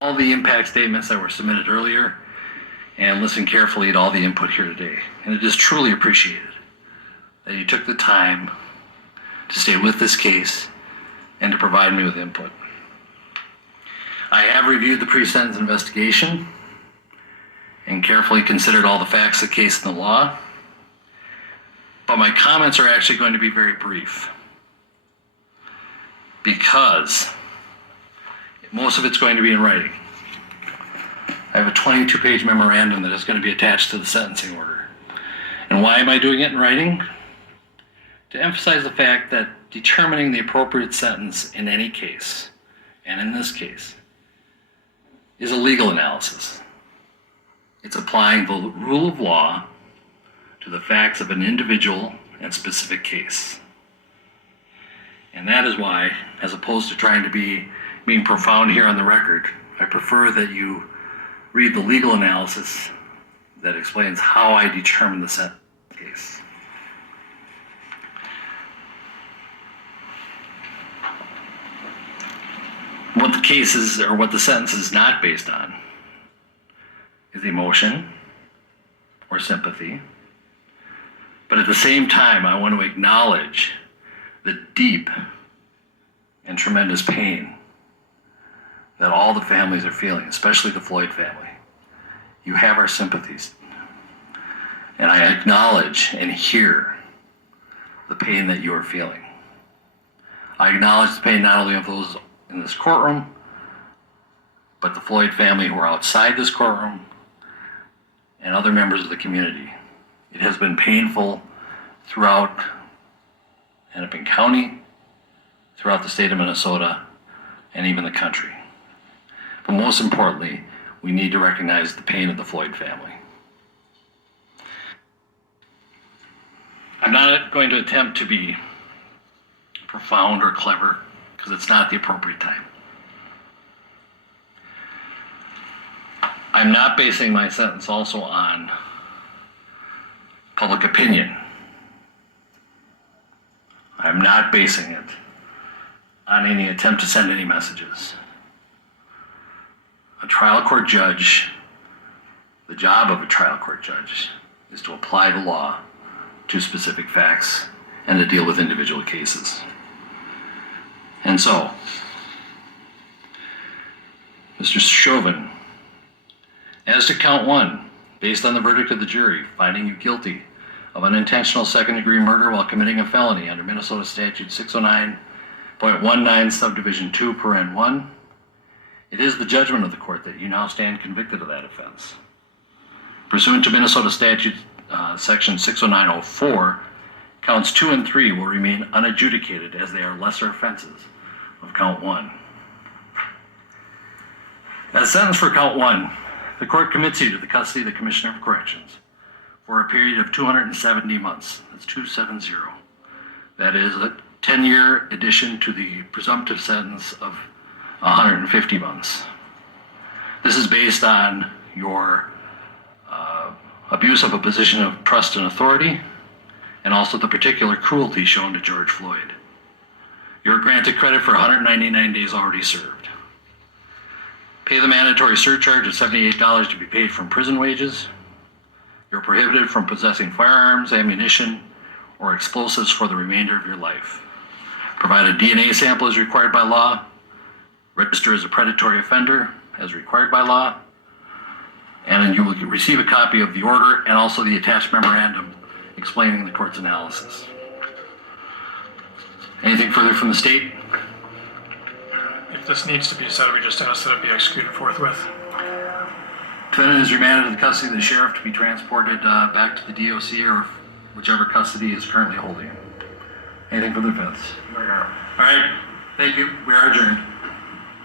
all the impact statements that were submitted earlier and listen carefully to all the input here today. And it is truly appreciated that you took the time to stay with this case and to provide me with input. I have reviewed the pre-sentence investigation and carefully considered all the facts of the case and the law, but my comments are actually going to be very brief because most of it's going to be in writing. I have a 22-page memorandum that is going to be attached to the sentencing order. And why am I doing it in writing? To emphasize the fact that determining the appropriate sentence in any case, and in this case, is a legal analysis. It's applying the rule of law to the facts of an individual and specific case. And that is why, as opposed to trying to being profound here on the record, I prefer that you read the legal analysis that explains how I determine the sentence case. What the case is, or what the sentence is not based on, is emotion or sympathy. But at the same time, I want to acknowledge the deep and tremendous pain that all the families are feeling, especially the Floyd family. You have our sympathies. And I acknowledge and hear the pain that you are feeling. I acknowledge the pain not only of those in this courtroom, but the Floyd family who are outside this courtroom and other members of the community. It has been painful throughout Hennepin County, throughout the state of Minnesota, and even the country. But most importantly, we need to recognize the pain of the Floyd family. I'm not going to attempt to be profound or clever, because it's not the appropriate time. I'm not basing my sentence also on public opinion. I'm not basing it on any attempt to send any messages. A trial court judge, the job of a trial court judge is to apply the law to specific facts and to deal with individual cases. And so, Mr. Chauvin, as to count one, based on the verdict of the jury finding you guilty of unintentional second-degree murder while committing a felony under Minnesota Statute 609.19 subdivision 2 paren 1, it is the judgment of the court that you now stand convicted of that offense. Pursuant to Minnesota Statute section 609.04, counts 2 and 3 will remain unadjudicated as they are lesser offenses of count 1. As sentenced for count 1, the court commits you to the custody of the Commissioner of Corrections for a period of 270 months. That's 270. That is a 10-year addition to the presumptive sentence of 150 months. This is based on your abuse of a position of trust and authority, and also the particular cruelty shown to George Floyd. You're granted credit for 199 days already served. Pay the mandatory surcharge of $78 to be paid from prison wages. You're prohibited from possessing firearms, ammunition, or explosives for the remainder of your life. Provide a DNA sample as required by law. Register as a predatory offender as required by law. And then you will receive a copy of the order and also the attached memorandum explaining the court's analysis. Anything further from the state? If this needs to be said, we just ask that it be executed forthwith. Defendant is remanded to the custody of the sheriff to be transported back to the DOC or whichever custody he is currently holding. Anything for the defense? All right, thank you. We are adjourned.